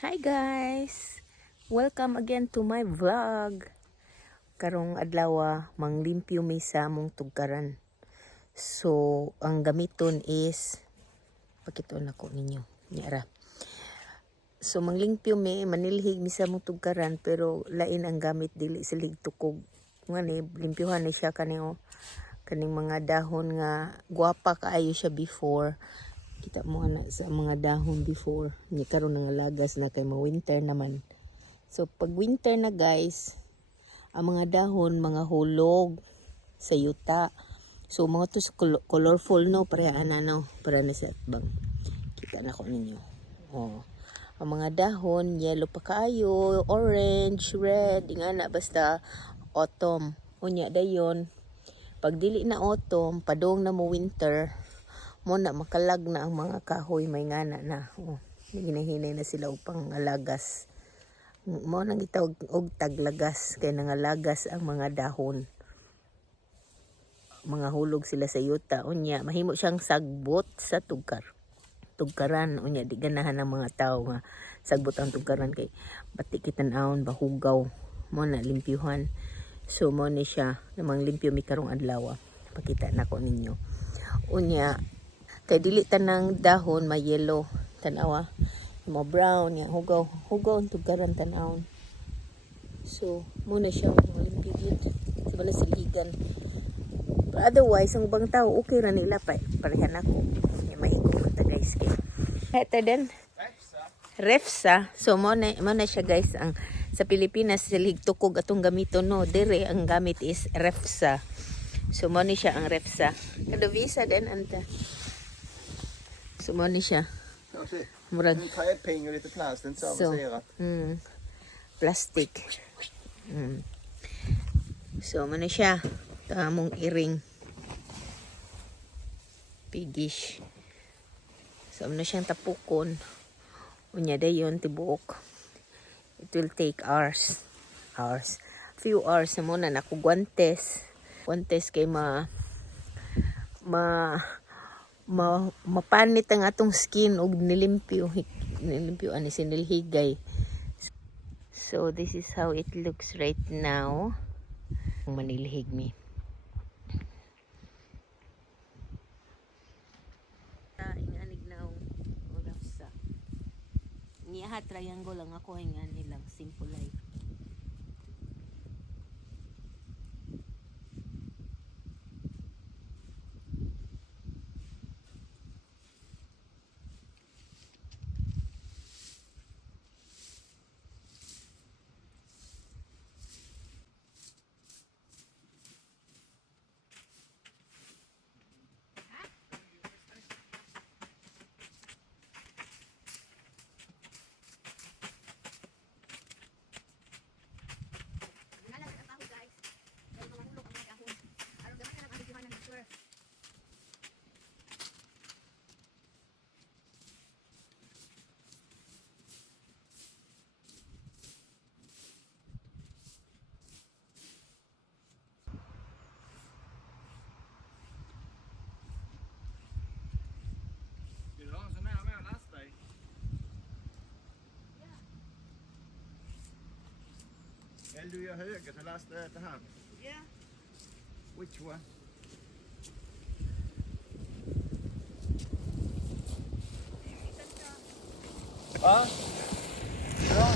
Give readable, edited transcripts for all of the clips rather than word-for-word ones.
Hi guys! Welcome again to my vlog. Karong adlaw manglimpyo mi sa among tugkaran. So, ang gamiton is pakituon ako ninyo. Nyara. So, manglimpyo mi, manilhig mi sa among tugkaran pero lain ang gamit dili silig tukog. Ngani limpyuhan ni siya kaning mga dahon nga guwapa kaayo siya before. Kita mo na sa mga dahon before. Ni karon nga lagas na kay ma-winter naman. So pag winter na guys, ang mga dahon mga hulog sa yuta. So mga to colorful no, pareha na no, para na sa atbang. Kita na ko ninyo. Oh. Ang mga dahon yellow pa kaayo, orange, red, nga na basta autumn. Unya dayon. Pag dili na autumn, padong na mo winter, mo na makalag na ang mga kahoy may ngana na. Oh, hinahinay na sila upang alagas. Mo nang gitawag og taglagas kay nangalagas ang mga dahon. Mga hulog sila sa yuta. Unya mahimo siyang sagbot sa tugkaran. Unya di ganahan ng mga tao nga sagbot ang tugkaran kay bati kitan-awon bahugaw. Mo na limpyuhan. So mo ni siya namang limpyo mi karong adlaw. Pakita nako ninyo. Unya kay dili tanang dahon may yellow, tan-awa, mo brown, ya hugaw ang tugkaran tan-awon. So muna siya limpyo gyud sa bala silhigan. But otherwise ang ubang tao okay ra nila pa parehan ako. May ikupunta guys kay. Ito din Refsa. So mo na siya guys ang sa Pilipinas silig tukog atong gamiton no. Dire ang gamit is Refsa. So mo ni siya ang Refsa. Kada visa din anta. Så må ni siya. Murag pengar lite plast inte avancerat. Plastic. So mo ni siya. Tamong iring. Pigish. So mo na siyang tapukon. Unya dayon tibuok. It will take hours. Few hours mo na naku guantes. Guantes kay mapanit ang atong skin og nilimpyo ani sinilhigay. So this is how it looks right now. Manilhig mi. Inganig na sa niya triangle lang ako ingani lang simple life. Eller du gör höger så lastar jag det här. Yeah. Which one? Va? Bra.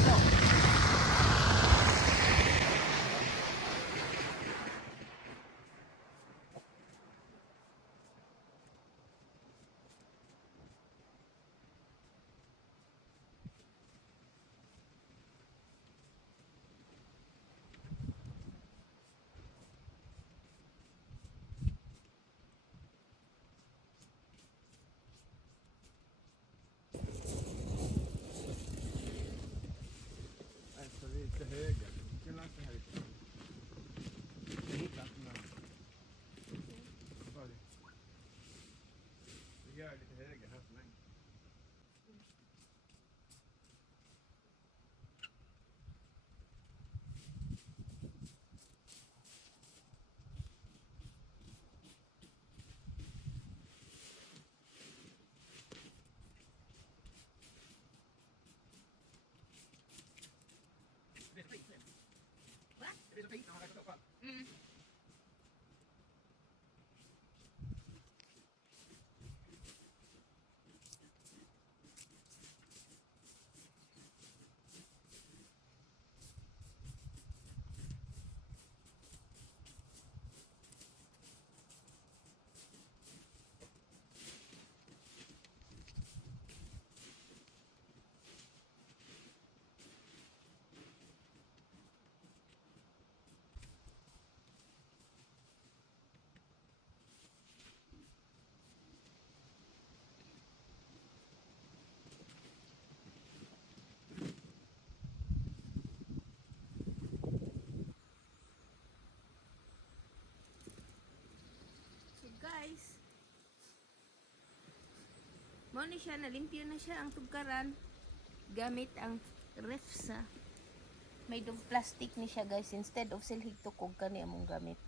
mo ni siya, nalimpyo na siya ang tugkaran gamit ang refsa. Made of plastic ni siya guys, instead of silhig tukog kani among gamit.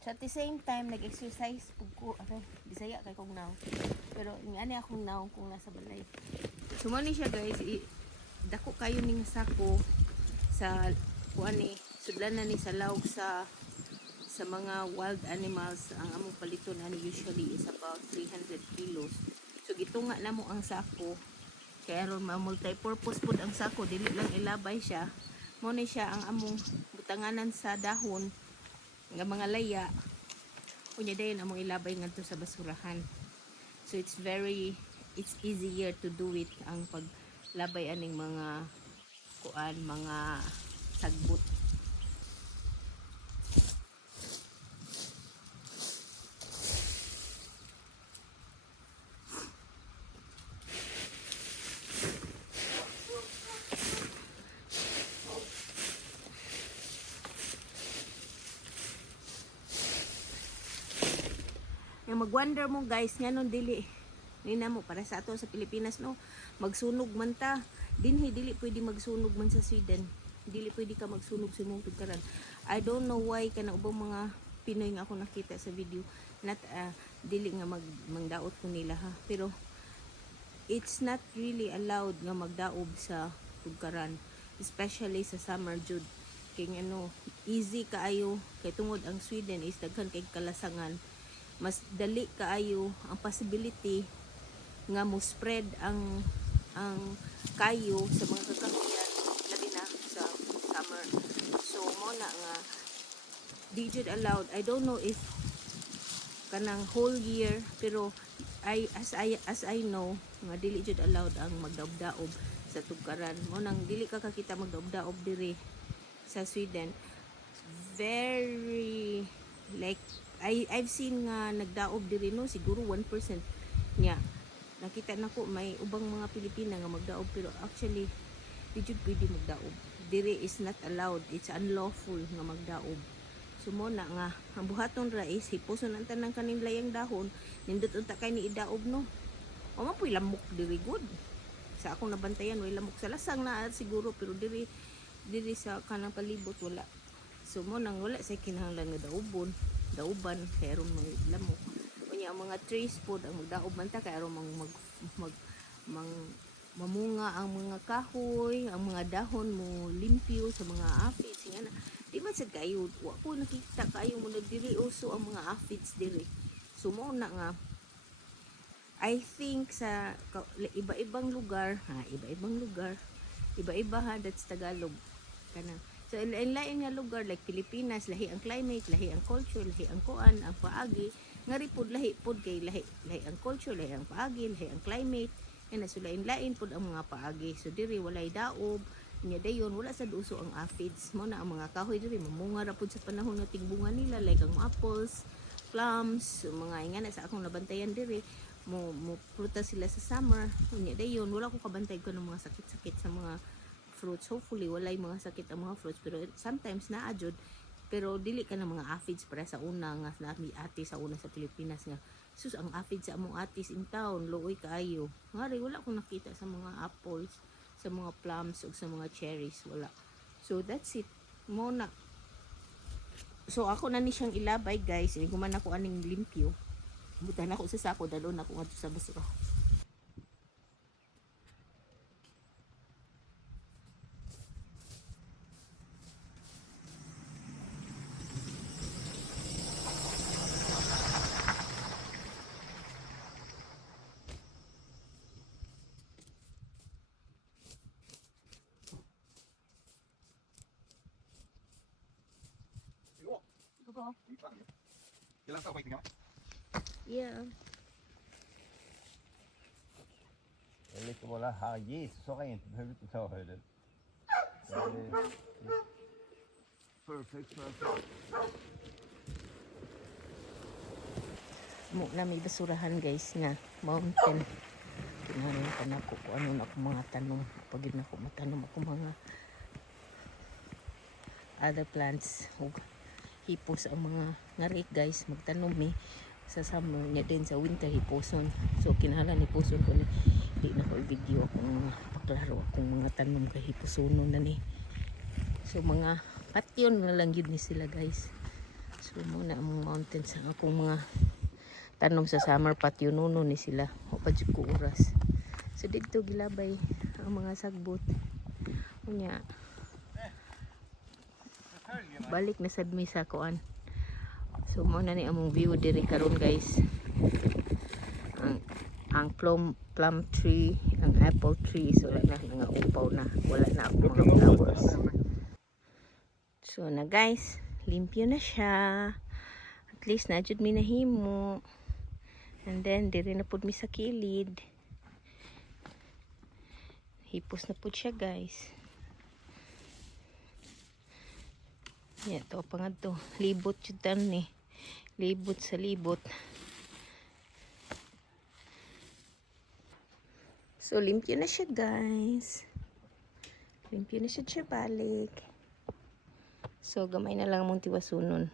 So at the same time, nag-exercise pug ko, aray, bisaya kay kong naw. Pero ingani akong naw kung nasa balay. So mo ni siya guys, dako kayo ning sako sa kuan ni sudlan na ni sa lawg sa mga wild animals. Ang among paliton ani usually is about 300 kilos. So gitunga na mo ang sako. Kaya ron multi-purpose pod ang sako, dili lang ilabay siya. Mo ni siya ang among butanganan sa dahon nga mga laya. Unya dayon among ilabay ngadto sa basurahan. So it's easier to do it ang paglabay aning mga kuan, mga sagbot. Yung mag-wonder mo guys, nga nun dili nina mo para sa ato sa Pilipinas no, magsunog man ta dinhi, dili pwede magsunog man sa Sweden, dili pwede ka magsunog sa imong tugkaran. I don't know why kana ubang mga Pinoy nga ako nakita sa video, not dili nga mangdaot ko nila ha, pero it's not really allowed nga magdaob sa tugkaran, especially sa summer jud. Kay ano, easy kaayo kay tungod ang Sweden is daghan kay kalasangan, mas dali kaayo ang possibility nga mo spread ang kayo sa mga kakahuyan labi na sa summer. So mo na nga di jud allowed. I don't know if kanang whole year, pero as I know nga dili jud allowed ang magdaob-daob sa tugkaran. Mo nang dili ka kakita magdaob-daob diri sa Sweden. Very like I've seen nga nagdaob diri no, siguro 1% niya. Nakita nako may ubang mga Pilipina nga magdaob, pero actually di jud pwede magdaob. Diri is not allowed. It's unlawful nga magdaob. So mo na nga ang buhaton ra is hipuson ang tanang kaning layang dahon, nindot unta kay ni idaob no. O man puy lamok diri good. Sa akong nabantayan way lamok sa lasang na siguro, pero diri sa kanang palibot wala. So mo nang wala sa kinahanglan nga dauban kay aron mga lamok. Unya ang mga trees pod ang magdaob man ta kay aron mamunga ang mga kahoy, ang mga dahon mo limpyo sa mga aphids nga na. Di man sad kayo wa ko nakita kayo mo diri uso ang mga aphids diri. So mo na nga I think sa iba-ibang lugar, iba-iba ha, that's Tagalog kana. So in lain nga lugar like Pilipinas, lahi ang climate, lahi ang culture, lahi ang kuan, ang paagi, nga ripod lahi pod kay lahi ang culture, lahi ang paagi, lahi ang climate. Ana so lain pod ang mga paagi. So diri walay daob, nya dayon wala sad uso ang aphids. Mo na ang mga kahoy diri mamunga ra pod sa panahon nga tigbunga nila, like ang apples, plums, mga ingana sa akong nabantayan diri. Mo prutas sila sa summer. Nya dayon wala ko kabantay ko ng mga sakit-sakit sa mga fruits. Hopefully walay mga sakit ang mga fruits, pero sometimes naadjud. Pero dili ka ng mga aphids para sa una nga nami ate sa una sa Pilipinas nga sus ang aphids sa among atis in town luoy kaayo. Ngari wala akong nakita sa mga apples, sa mga plums ug sa mga cherries, wala. So that's it. Mo na. So ako na ni siyang ilabay guys, ini kuman ako aning limpyo. Butan ako sa sako, dalon ako ngadto sa basura. Yeah. Lite bara hagis så rent behöver inte ta höjden. Perfect. Mo na may basurahan guys nga mountain. Tinanin pa na ko kung ano na ako mga tanom. Pag yun ako matanom ako mga other plants. Hipos ang mga ngarik guys magtanom sa summer niya din sa winter hipuson. So kinahanglan hipuson ko ni di na ko i-video akong mga paklaro akong mga tanom kay hipusonon na ni. So mga patyon na lang yun ni sila guys. So muna ang mountains ang akong mga tanom sa summer patyo nuno ni sila. O pa jud ko oras. So dito gilabay ang mga sagbot. Unya balik na sad mi sa kuan. So mo na ni among view diri karon guys. Ang plum tree, ang apple tree so wala na nga upaw na. Wala na ako mga flowers. So na guys, limpyo na siya. At least na jud mi nahimo. And then diri na pud mi sa kilid. Hipos na pud siya guys. Yeah, to pa nga to. Libot jud tan ni. Libot sa libot. So, limpyo na siya guys. Limpyo na siya balik. So, gamay na lang mong tiwasunon.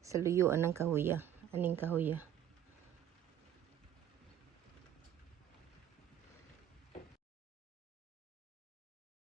Sa luyuan ng kahuya. Aning kahuya.